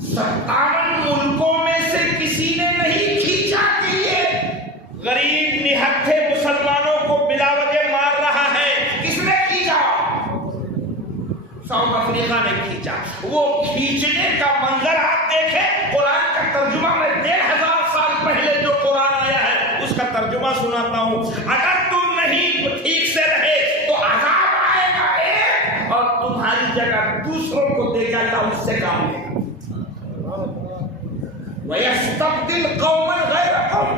57 ملکوں میں سے کسی نے نہیں کھینچا کہ یہ غریب نہتھے مسلمانوں کو بلا وجہ مار رہا ہے. کس نے کھینچا؟ ساؤتھ افریقہ نے کھینچا. وہ کھینچنے کا منظر آپ دیکھیں. قرآن کا ترجمہ میں 1500 سال پہلے جو قرآن آیا ہے اس کا ترجمہ سناتا ہوں. اگر تم نہیں ٹھیک سے رہے تو عذاب آئے گا ایک، اور تمہاری جگہ دوسروں کو دے گا یا اس سے کام لے گا. وَيَسْتَبْدِلْ قَوْمًا غَيْرَكُمْ،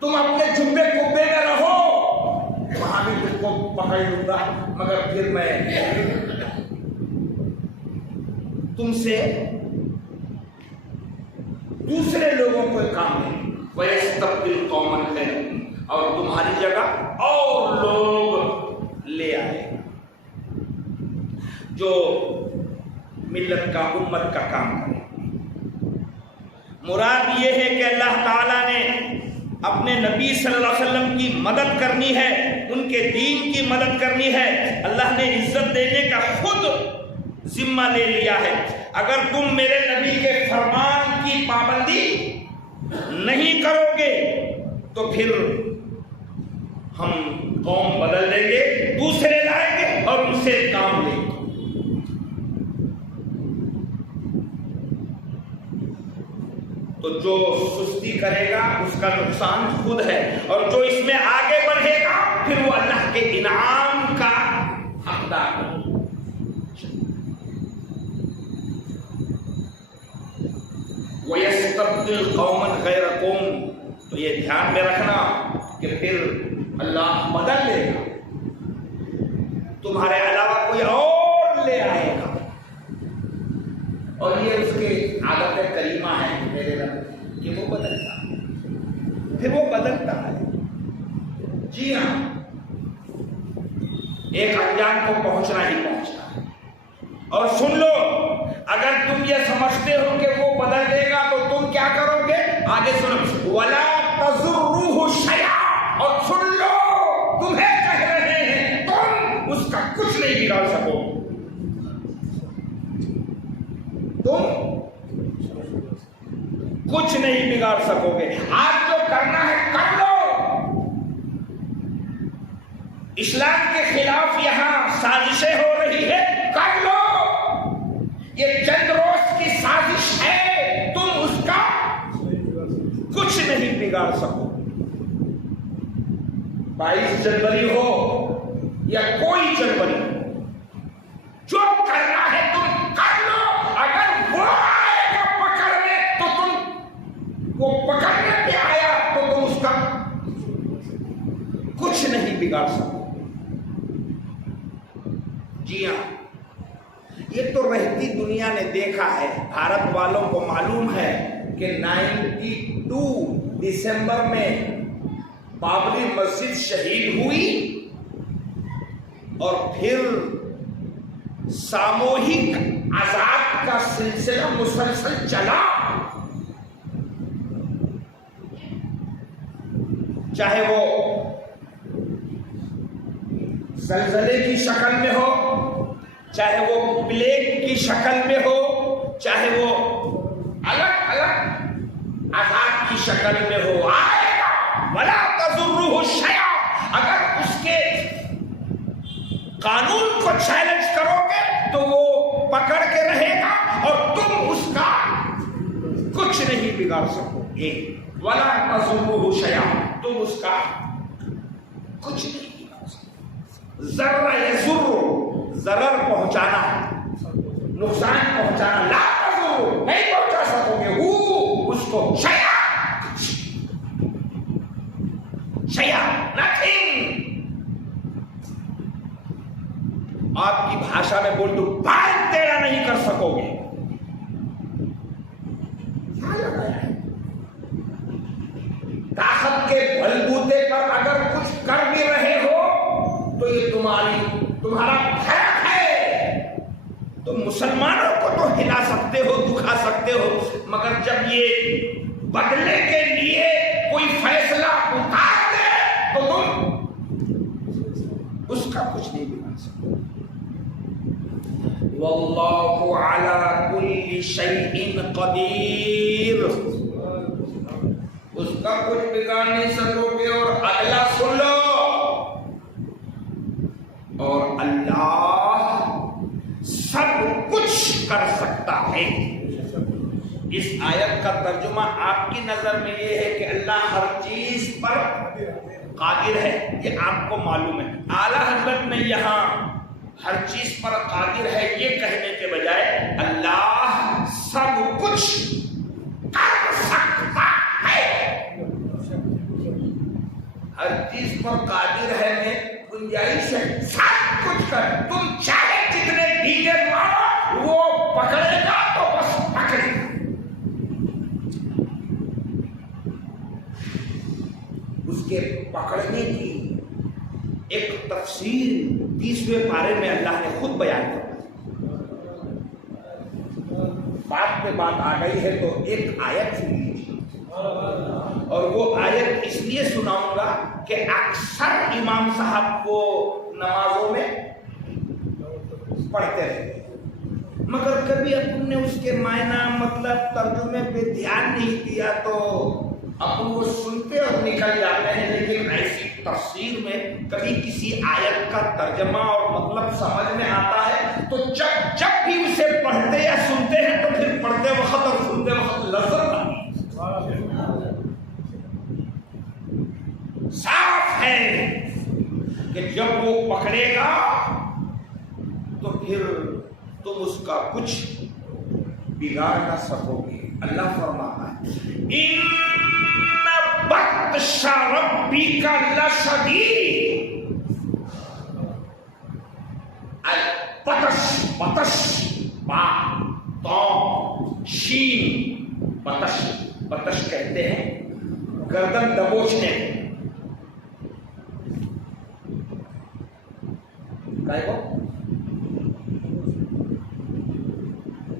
تم اپنے جبے کبے میں رہو، وہاں بھی تم کو پکڑ لوں گا، مگر پھر میں تم سے دوسرے لوگوں کو کام لیں. وَيَسْتَبْدِلْ قَوْمًا غَيْرَكُمْ، اور تمہاری جگہ اور لوگ لے آئے جو ملت کا، امت کا کام کرے. مراد یہ ہے کہ اللہ تعالیٰ نے اپنے نبی صلی اللہ علیہ وسلم کی مدد کرنی ہے، ان کے دین کی مدد کرنی ہے. اللہ نے عزت دینے کا خود ذمہ لے لیا ہے. اگر تم میرے نبی کے فرمان کی پابندی نہیں کرو گے تو پھر ہم قوم بدل دیں گے، دوسرے لائیں گے اور ان سے کام لیں گے. تو جو سستی کرے گا اس کا نقصان خود ہے، اور جو اس میں آگے بڑھے گا پھر وہ اللہ کے انعام کا حقدار ہے. وَيَسْتَبْدِلْ قَوْمًا غَيْرَكُمْ، تو یہ دھیان میں رکھنا کہ پھر اللہ بدل لے گا، تمہارے علاوہ کوئی اور لے آئے گا. اور یہ اس کی عادت کریمہ ہے میرے رب کہ وہ بدلتا ہے، پھر وہ بدلتا ہے. جی ہاں، ایک انجام کو پہنچنا ہی پہنچنا ہے. اور سن لو، اگر تم یہ سمجھتے ہو کہ وہ بدل دے گا تو تم کیا کرو گے؟ آگے سنو. وَلَا تَضُرُّهُ شَيْئًا، اور سن لو، تمہیں کہہ رہے ہیں تم اس کا کچھ نہیں بگاڑ سکو. تم کچھ نہیں بگاڑ سکو گے. آج جو کرنا ہے کر لو، اسلام کے خلاف یہاں سازشیں ہو رہی ہے، کر لو، یہ چند روز کی سازش ہے، تم اس کا کچھ نہیں بگاڑ سکو۔ 22 جنوری ہو یا کوئی جنوری ہو، جو کرنا ہے تم کر لو۔ اگر وہ آئے گا پکڑنے تو تم، وہ پکڑنے پہ آیا تو تم اس کا کچھ نہیں بگاڑ سکو۔ جی ہاں، یہ تو رہتی دنیا نے دیکھا ہے، بھارت والوں کو معلوم ہے کہ 92 دسمبر میں بابری مسجد شہید ہوئی اور پھر ساموہک عذاب کا سلسلہ مسلسل چلا، چاہے وہ زلزلے کی شکل میں ہو، چاہے وہ پلیگ کی شکل میں ہو، چاہے وہ الگ الگ عذاب کی شکل میں ہو، آئے گا۔ وَلَا تَضُرُّهُ الشَّيْءُ، اگر اس کے قانون کو چیلنج کرو گے تو وہ پکڑ کے رہے گا اور تم اس کا کچھ نہیں بگاڑ سکو گے۔ وَلَا تَضُرُّهُ شَيْءٌ، تم اس کا کچھ نہیں بگاڑ سکو۔ ذرہ یضر، ضرر پہنچانا، نقصان پہنچانا، لا تضر، نہیں پہنچا سکو گے، وہ اس کو شیء، شیء، نتھنگ۔ آپ کی بھاشا میں بول دو، پیر تیرا نہیں کر سکو گے۔ طاقت کے بلبوتے پر اگر کچھ کر بھی رہے ہو تو یہ تمہارا فرق ہے۔ تم مسلمانوں کو تو ہلا سکتے ہو، دکھا سکتے ہو، مگر جب یہ بدلے کے لیے کوئی فیصلہ اتار دے تو تم اس کا کچھ نہیں بگاڑ سکتے۔ واللہ علی کل شیء قدیر، اس کا کچھ بگاڑ نہیں سکو گے۔ اور اگلا سن لو، اور اللہ سب کچھ کر سکتا ہے۔ اس آیت کا ترجمہ آپ کی نظر میں یہ ہے کہ اللہ ہر چیز پر قادر ہے، یہ آپ کو معلوم ہے۔ اعلیٰ حضرت نے یہاں ہر چیز پر قادر ہے یہ کہنے کے بجائے اللہ سب کچھ کر سکتا ہے، ہر چیز پر قادر ہے میں گنجائش ہے، سب کچھ کر، تم چاہے جتنے ڈیلے مارو، وہ پکڑے گا تو بس پکڑے گا۔ اس کے پکڑنے کی ایک تفصیل 30ویں پارے میں اللہ نے خود بیان کر، بات پہ بات آ گئی ہے تو ایک آیت سن لیجیے، اور وہ آیت اس لیے سناؤں گا کہ اکثر امام صاحب کو نمازوں میں پڑھتے رہتے مگر کبھی اپن نے اس کے معنی مطلب ترجمے پہ دھیان نہیں دیا تو اپن وہ سنتے اور نکل جاتے ہیں، لیکن ایسی تفسیر میں کبھی کسی آیت کا ترجمہ اور مطلب سمجھ میں آتا ہے تو جب بھی اسے پڑھتے یا سنتے ہیں تو پھر پڑھتے وقت اور سنتے وقت لذت آتی صاف ہے کہ جب وہ پکڑے گا تو پھر تم اس کا کچھ بگاڑ نہ سکو گے۔ اللہ فرماتا ہے ان بطش ربک لشدید، بطش با تو شین، بطش کہتے ہیں گردن دبوچنے کو۔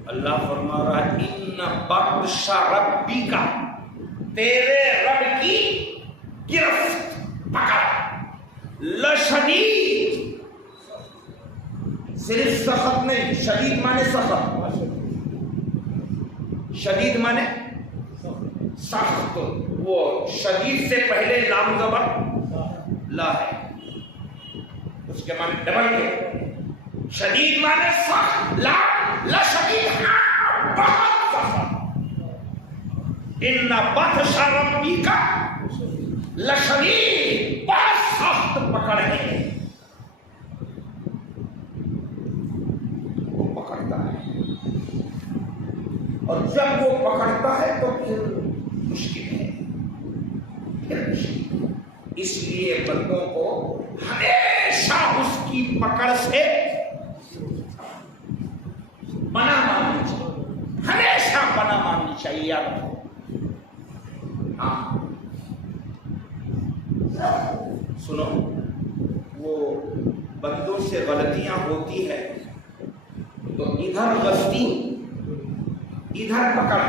اللہ فرما رہا ہے ان بطش ربک، تیرے رب کی گرفت پکڑ، لشدید، صرف سخت نہیں، شدید مانے سخت، شدید مانے سخت، وہ شدید سے پہلے لام زبر لا ہے، اس کے معنی ڈبل کے شدید معنی سخت لا شدید بہت سخت ان بطش ربک لشدید بہت سخت پکڑ ہے وہ پکڑتا ہے اور جب وہ پکڑتا ہے تو پھر مشکل ہے اس لیے بندوں کو ہمیشہ اس کی پکڑ سے پناہ مانگنی چاہیے ہمیشہ پناہ مانگنی چاہیے یاد رکھو ہاں سنو وہ بندوں سے غلطیاں ہوتی ہے تو ادھر غلطی ادھر پکڑ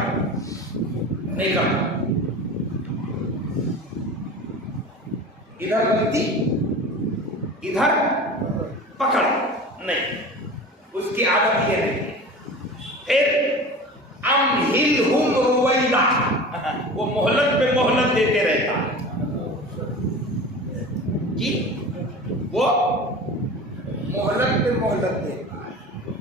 نہیں کرنا ادھر غلطی ادھر پکڑ نہیں اس کی عادت یہ نہیں پھر امہلہم رویدا وہ مہلت پہ مہلت دیتے رہتا جی وہ مہلت پہ مہلت دیتا ہے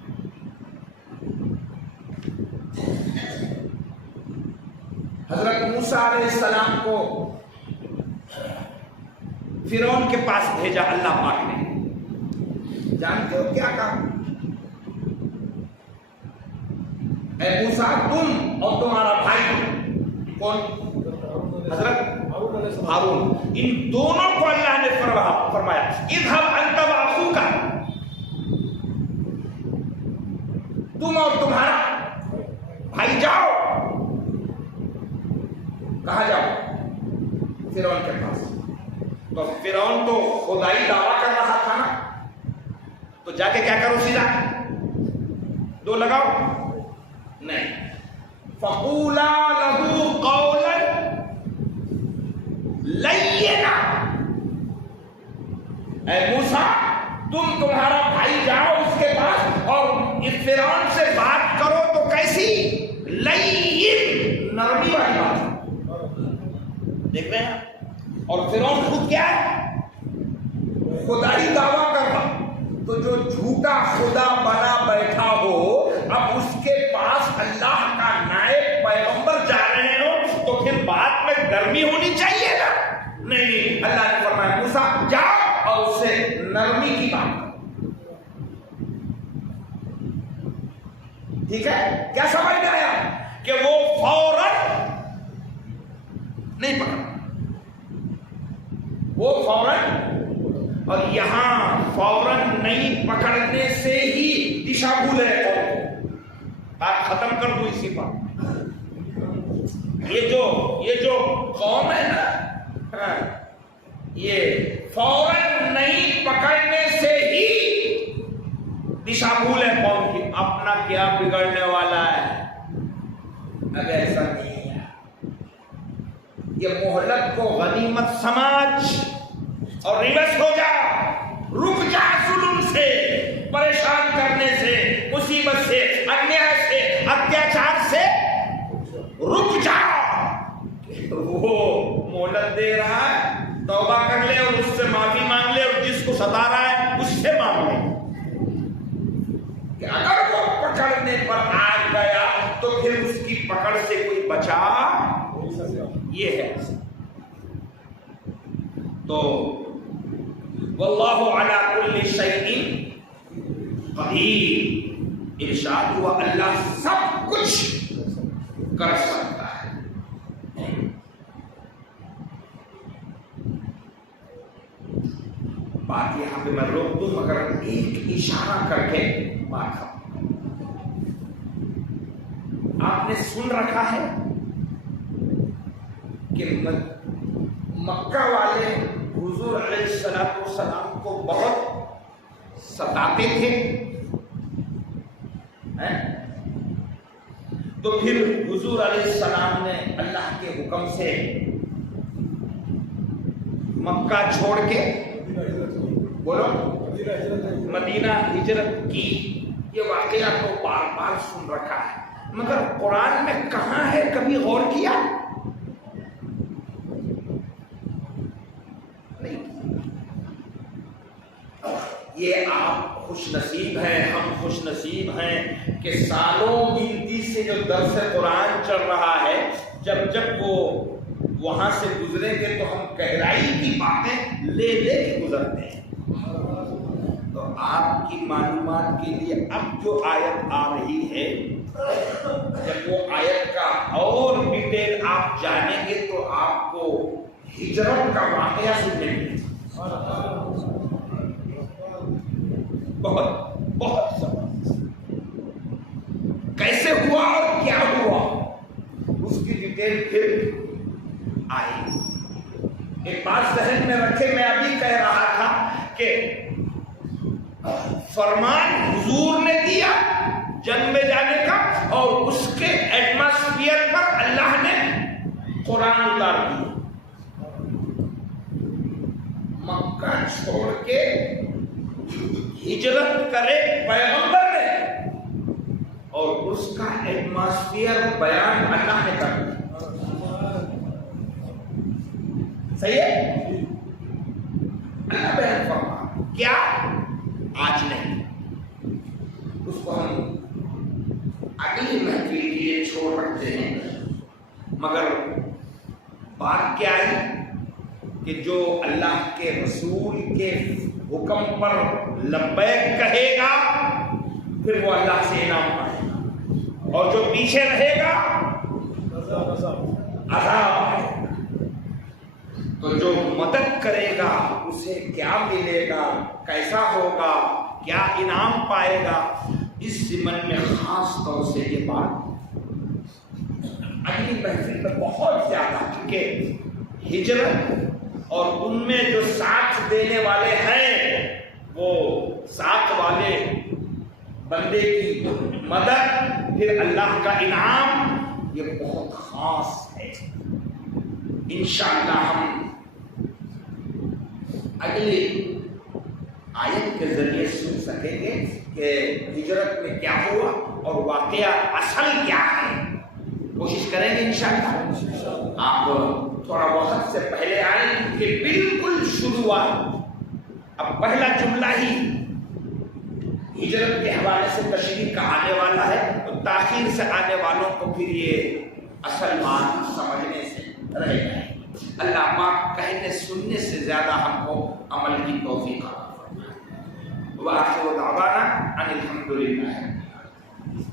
حضرت موسیٰ علیہ السلام کو فرعون کے پاس بھیجا اللہ پاک نے جانتے ہو کیا کہا اے موسیٰ تم اور تمہارا بھائی کون حضرت ہارون ان دونوں کو اللہ نے فرمایا اذهب انت واخوک تم اور تمہارا بھائی جاؤ کہاں جاؤ فرعون کے پاس تو فرعون تو خدائی دعویٰ کر رہا تھا نا تو جا کے کیا کرو سیدھا دو لگاؤ نہیں فقولا له قولا لینا اے موسیٰ تم تمہارا بھائی جاؤ اس کے پاس اور اس فرعون سے بات کرو تو کیسی لین نرمی والی بات دیکھ رہے ہیں اور فرعون خود کیا ہے خدائی دعویٰ کر رہا تو جو جھوٹا خدا بنا بیٹھا ہو اب اس کے پاس اللہ کا نائب پیغمبر جا رہے ہو تو پھر بات میں گرمی ہونی چاہیے نا نہیں اللہ نے فرمایا موسیٰ جاؤ اور اس سے نرمی کی بات کرو ٹھیک ہے کیا سمجھ میں آیا کہ وہ فوراً نہیں پکڑا وہ فوراً اور یہاں فوراً نہیں پکڑنے سے ہی دشا بھول ہے بات ختم کر دو اسی پر یہ جو قوم ہے نا یہ فوراً نہیں پکڑنے سے ہی دشا بھول ہے قوم کی اپنا کیا بگڑنے والا ہے اگر ایسا نہیں ہے یہ مہلت کو غنیمت سمجھ اور ریورس ہو جا رک جا ظلم سے پریشان کرنے سے مصیبت سے انیاء سے اتیاچار سے رک جا وہ مہلت دے رہا ہے توبہ کر لے اور اس سے معافی مانگ لے اور جس کو ستا رہا ہے اس سے مانگ لے کہ اگر وہ پکڑنے پر آ گیا تو پھر اس کی پکڑ سے کوئی بچا یہ ہے تو واللہ علی کل شیء قدیر ارشاد ہوا اللہ سب کچھ کر سکتا ہے بات یہاں پہ میں روک دوں مگر ایک اشارہ کر کے بات ختم آپ نے سن رکھا ہے کہ مکہ والے حضور علیہ السلام کو بہت ستاتے تھے تو پھر حضور علیہ السلام نے اللہ کے حکم سے مکہ چھوڑ کے بولو مدینہ ہجرت کی یہ واقعہ تو بار بار سن رکھا ہے مگر قرآن میں کہاں ہے کبھی غور کیا نہیں یہ آپ خوش نصیب ہیں، ہم خوش نصیب ہیں کہ سالوں گنتی سے جو درس قرآن چل رہا ہے، جب وہ وہاں سے گزریں گے تو ہم گہرائی کی باتیں لے کے گزرتے ہیں۔ تو آپ کی معلومات کے لیے اب جو آیت آ رہی ہے، جب وہ آیت کا اور ڈیٹیل آپ جانیں گے تو آپ کو ہجرت کا واقعہ سننے ملے گا، بہت زبردست، کیسے ہوا اور کیا ہوا اس کی ڈیٹیل پھر آئی۔ ایک بات ذہن میں رکھے، میں ابھی کہہ رہا تھا کہ فرمان حضور نے دیا جنگ میں جانے کا، اور اس کے ایٹماسفیئر پر اللہ نے قرآن اتار دیا۔ مکہ چھوڑ کے ہجرت کرے پیغمبر نے، اور اس کا ایٹماسفیئر بیان اللہ نے کر دیا۔ صحیح ہے؟ اللہ بیان فرما کیا آج نہیں، اس کو ہم اگلی محفل کے لیے چھوڑ رکھتے ہیں، مگر بات کیا ہے کہ جو اللہ کے رسول کے حکم پر لبیک کہے گا پھر وہ اللہ سے انعام پائے گا، اور جو پیچھے رہے گا عذاب آئے گا۔ تو جو مدد کرے گا اسے کیا ملے گا، کیسا ہوگا، کیا انعام پائے گا، اس ضمن میں خاص طور سے یہ بات اگلی محفل میں بہت زیادہ، کیونکہ ہجرت اور ان میں جو ساتھ دینے والے ہیں، وہ ساتھ والے بندے کی مدد، پھر اللہ کا انعام، یہ بہت خاص ہے۔ انشاءاللہ ہم اگلی آیت کے ذریعے سن سکیں گے کہ ہجرت میں کیا ہوا اور واقعہ اصل کیا ہے۔ کوشش کریں گے انشاءاللہ۔ آپ تھوڑا وقت سے پہلے آئیں کہ بالکل شروعات، اب پہلا جملہ ہی ہجرت کے حوالے سے تشریح کا آنے والا ہے، تو تاخیر سے آنے والوں کو پھر یہ اصل بات سمجھنے سے رہ جائے۔ اللہ پاک کہنے سننے سے زیادہ ہم کو عمل کی توفیق عطا فرمائے۔ وآخر دعوانا ان الحمد للہ۔